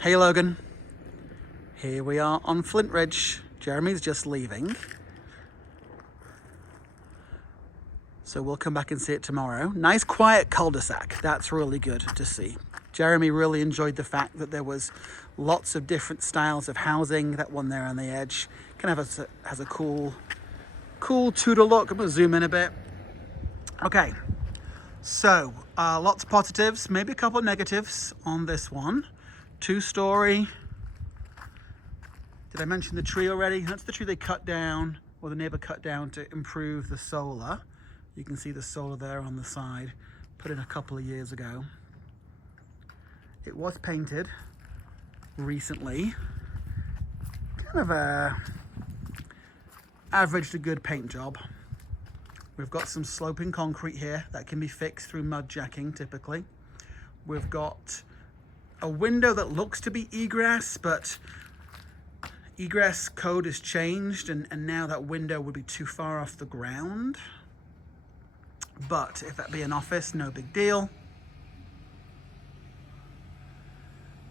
Hey Logan, here we are on Flintridge. Jeremy's just leaving, so we'll come back and see it tomorrow. Nice quiet cul-de-sac, that's really good to see. Jeremy really enjoyed the fact that there was lots of different styles of housing. That one there on the edge kind of has a cool Tudor look. I'm gonna zoom in a bit. Okay, so lots of positives, maybe a couple of negatives on this one. 2-story. Did I mention the tree already? That's the tree they cut down, or the neighbor cut down to improve the solar. You can see the solar there on the side, put in a couple of years ago. It was painted recently. Kind of a average to good paint job. We've got some sloping concrete here that can be fixed through mud jacking typically. We've got a window that looks to be egress, but egress code has changed and now that window would be too far off the ground. But if that be an office, no big deal.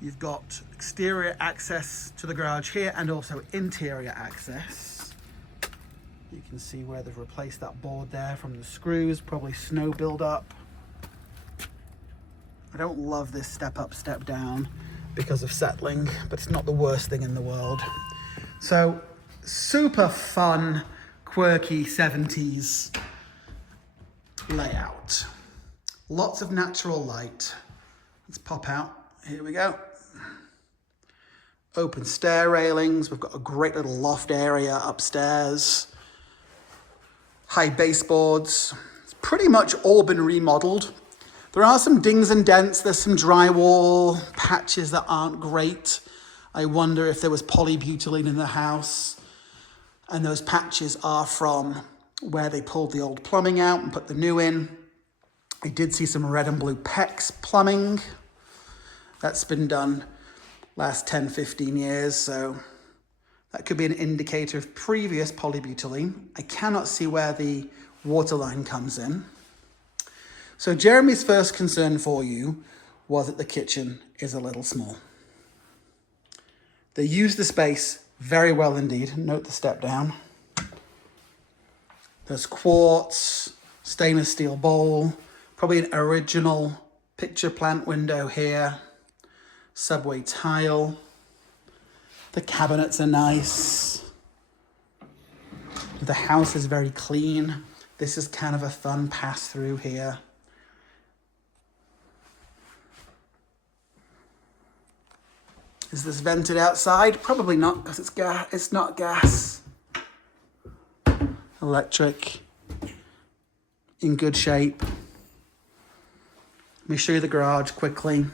You've got exterior access to the garage here and also interior access. You can see where they've replaced that board there from the screws, probably snow buildup. I don't love this step up, step down because of settling, but it's not the worst thing in the world. So super fun, quirky 70s layout. Lots of natural light. Let's pop out. Here we go. Open stair railings. We've got a great little loft area upstairs. High baseboards. It's pretty much all been remodeled. There are some dings and dents. There's some drywall patches that aren't great. I wonder if there was polybutylene in the house. And those patches are from where they pulled the old plumbing out and put the new in. I did see some red and blue PEX plumbing. That's been done last 10, 15 years, so that could be an indicator of previous polybutylene. I cannot see where the water line comes in. So Jeremy's first concern for you was that the kitchen is a little small. They use the space very well indeed. Note the step down. There's quartz, stainless steel bowl, probably an original picture plant window here. Subway tile. The cabinets are nice. The house is very clean. This is kind of a fun pass through here. Is this vented outside? Probably not, because it's not gas. Electric. In good shape. Let me show you the garage quickly.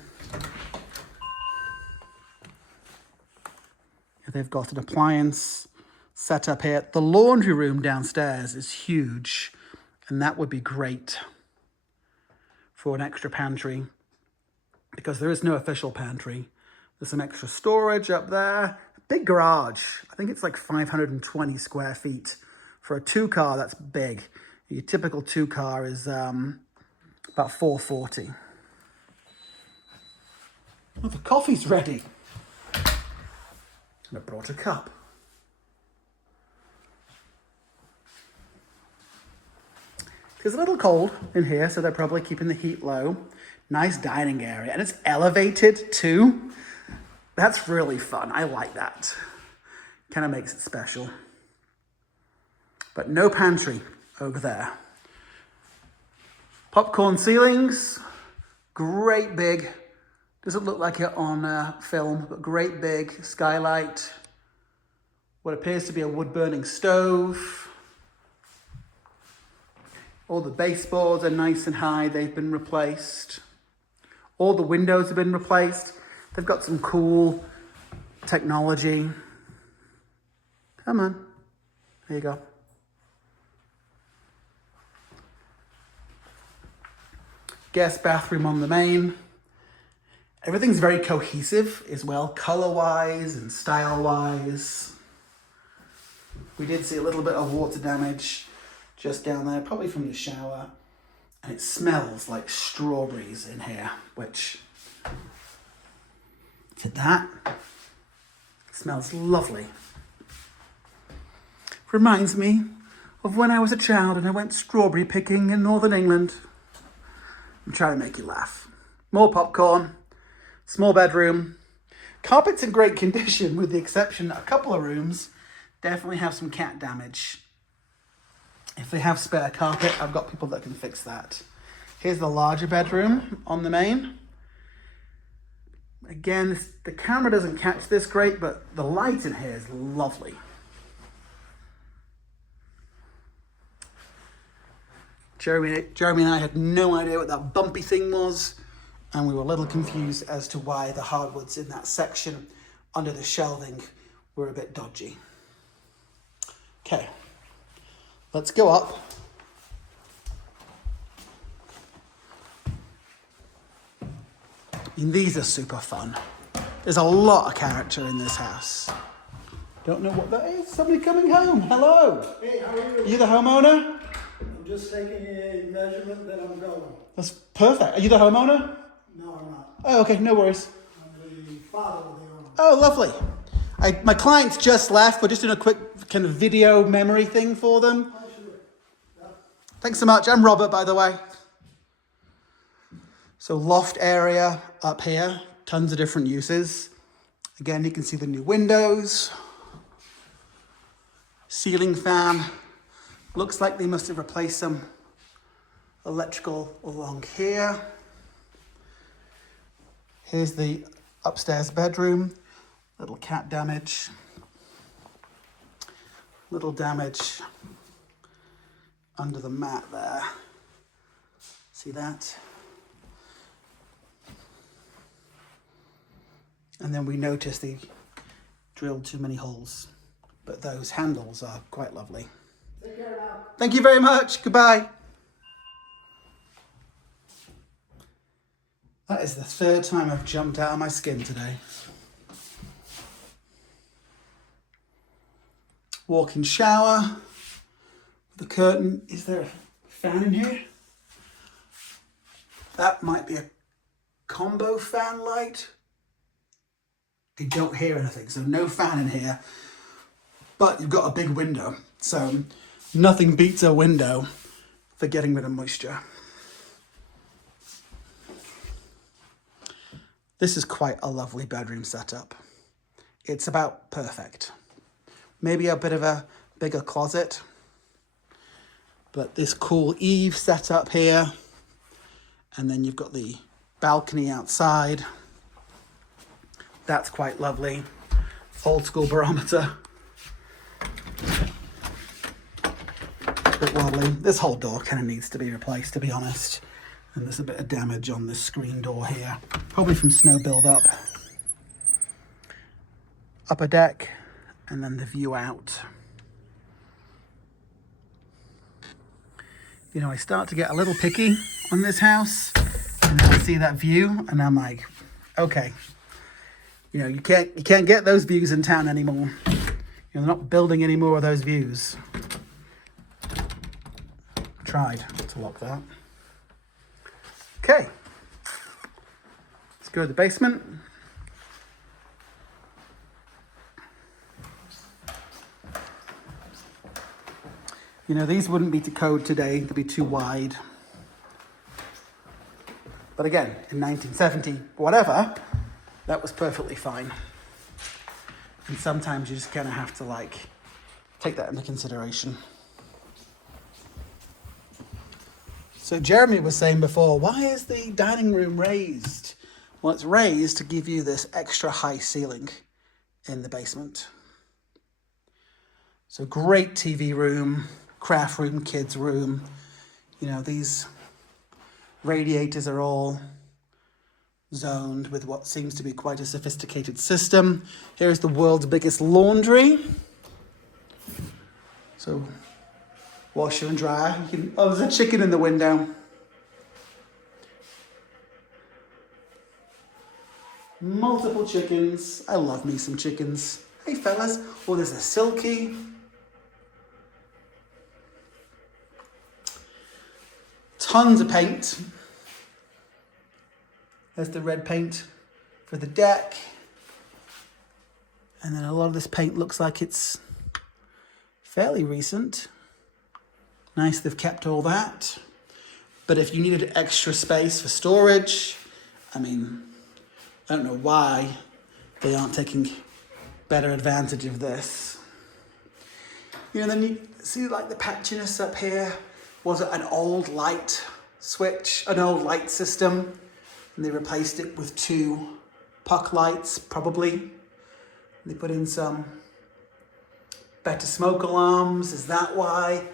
They've got an appliance set up here. The laundry room downstairs is huge, and that would be great for an extra pantry because there is no official pantry. There's some extra storage up there. Big garage. I think it's like 520 square feet. For a 2-car, that's big. Your typical 2-car is about 440. Oh, the coffee's ready. I brought a cup. It's a little cold in here, so they're probably keeping the heat low. Nice dining area, and it's elevated too. That's really fun. I like that. Kind of makes it special. But no pantry over there. Popcorn ceilings. Great big. Doesn't look like it on film, but great big skylight. What appears to be a wood-burning stove. All the baseboards are nice and high. They've been replaced. All the windows have been replaced. They've got some cool technology. Come on. There you go. Guest bathroom on the main. Everything's very cohesive as well, color-wise and style-wise. We did see a little bit of water damage just down there, probably from the shower. And it smells like strawberries in here, which Look at that. It smells lovely. Reminds me of when I was a child and I went strawberry picking in Northern England. I'm trying to make you laugh. More popcorn, small bedroom. Carpet's in great condition with the exception that a couple of rooms definitely have some cat damage. If they have spare carpet, I've got people that can fix that. Here's the larger bedroom on the main. Again, the camera doesn't catch this great, but the light in here is lovely. Jeremy and I had no idea what that bumpy thing was, and we were a little confused as to why the hardwoods in that section under the shelving were a bit dodgy. Okay, let's go up. And these are super fun. There's a lot of character in this house. Don't know what that is. Somebody coming home. Hello. Hey, how are you? Are you the homeowner? I'm just taking a measurement that I'm going. That's perfect. Are you the homeowner? No, I'm not. Oh, okay, no worries. I'm the father of the owner. Oh, lovely. My clients just left. We're just doing a quick kind of video memory thing for them. Oh, sure. Yeah. Thanks so much. I'm Robert, by the way. So loft area up here, tons of different uses. Again, you can see the new windows. Ceiling fan. Looks like they must have replaced some electrical along here. Here's the upstairs bedroom. Little cat damage. Little damage under the mat there. See that? And then we noticed they drilled too many holes, but those handles are quite lovely. Take care now. Thank you very much. Goodbye. That is the third time I've jumped out of my skin today. Walk-in shower. The curtain. Is there a fan in here? That might be a combo fan light. I don't hear anything, so no fan in here. But you've got a big window, so nothing beats a window for getting rid of moisture. This is quite a lovely bedroom setup. It's about perfect. Maybe a bit of a bigger closet, but this cool eave setup here, and then you've got the balcony outside. That's quite lovely. Old school barometer. A bit wobbly. This whole door kind of needs to be replaced, to be honest. And there's a bit of damage on this screen door here. Probably from snow build-up. Upper deck, and then the view out. You know, I start to get a little picky on this house, and then I see that view, and I'm like, okay. You know, you can't get those views in town anymore. You're not building any more of those views. Tried to lock that. Okay. Let's go to the basement. You know, these wouldn't be to code today. They'd be too wide. But again, in 1970, whatever, that was perfectly fine. And sometimes you just kind of have to like take that into consideration. So Jeremy was saying before, why is the dining room raised? Well, it's raised to give you this extra high ceiling in the basement. So great TV room, craft room, kids room. You know, these radiators are all zoned with what seems to be quite a sophisticated system. Here's the world's biggest laundry. So, washer and dryer. Oh, there's a chicken in the window. Multiple chickens. I love me some chickens. Hey, fellas. Oh, there's a silky. Tons of paint. There's the red paint for the deck. And then a lot of this paint looks like it's fairly recent. Nice, they've kept all that. But if you needed extra space for storage, I mean, I don't know why they aren't taking better advantage of this. You know, then you see like the patchiness up here. Was it an old light switch, an old light system? And they replaced it with 2 puck lights, probably. They put in some better smoke alarms. Is that why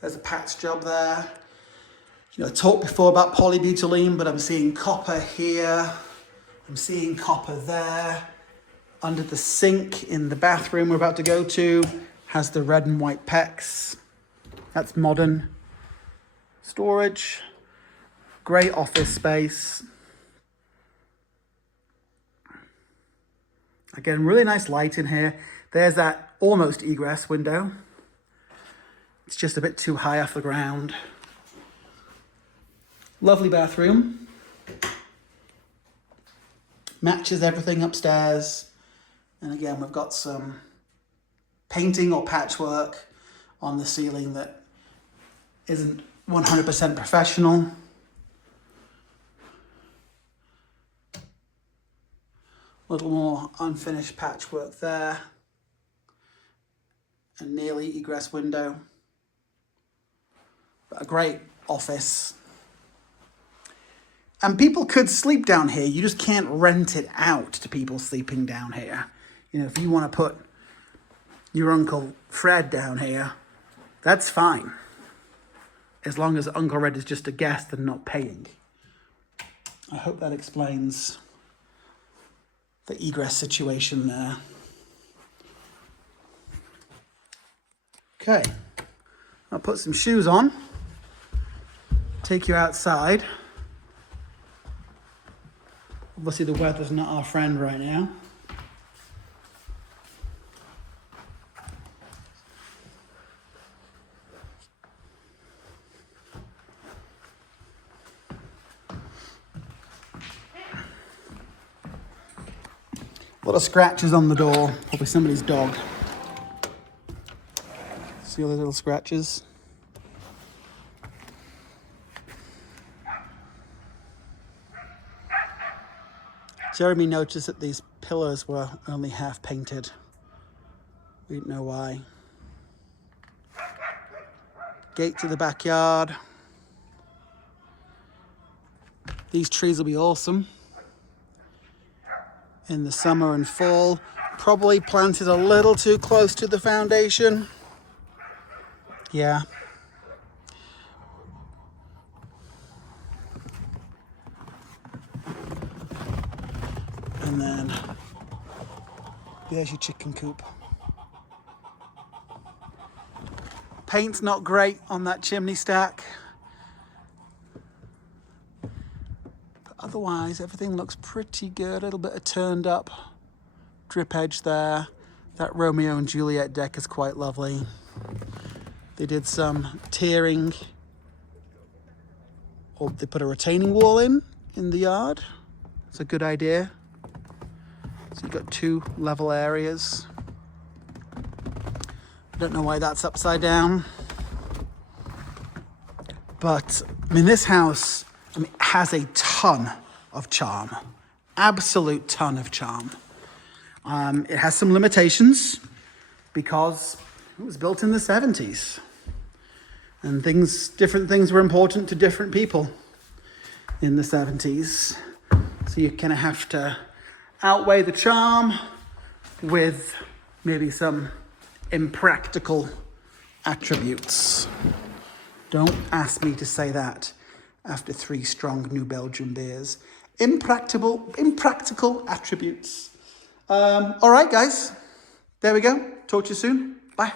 there's a patch job there? You know, I talked before about polybutylene, but I'm seeing copper here. I'm seeing copper there. Under the sink in the bathroom we're about to go to has the red and white PEX. That's modern storage. Great office space. Again, really nice light in here. There's that almost egress window. It's just a bit too high off the ground. Lovely bathroom. Matches everything upstairs. And again, we've got some painting or patchwork on the ceiling that isn't 100% professional. A little more unfinished patchwork there. A nearly egress window. But a great office. And people could sleep down here. You just can't rent it out to people sleeping down here. You know, if you want to put your Uncle Fred down here, that's fine. As long as Uncle Fred is just a guest and not paying. I hope that explains the egress situation there. Okay, I'll put some shoes on, take you outside. Obviously the weather's not our friend right now. A lot of scratches on the door, probably somebody's dog. See all the little scratches? Jeremy noticed that these pillars were only half painted. We didn't know why. Gate to the backyard. These trees will be awesome in the summer and fall. Probably planted a little too close to the foundation. Yeah. And then there's your chicken coop. Paint's not great on that chimney stack. Otherwise, everything looks pretty good. A little bit of turned up drip edge there. That Romeo and Juliet deck is quite lovely. They did some tiering, or they put a retaining wall in the yard. It's a good idea. So you've got 2 level areas. I don't know why that's upside down. But, I mean, this house, has a ton of charm. Absolute ton of charm. It has some limitations because it was built in the 70s. And different things were important to different people in the 70s. So you kind of have to outweigh the charm with maybe some impractical attributes. Don't ask me to say that after 3 strong New Belgium beers. Impractical attributes. All right, guys. There we go. Talk to you soon. Bye.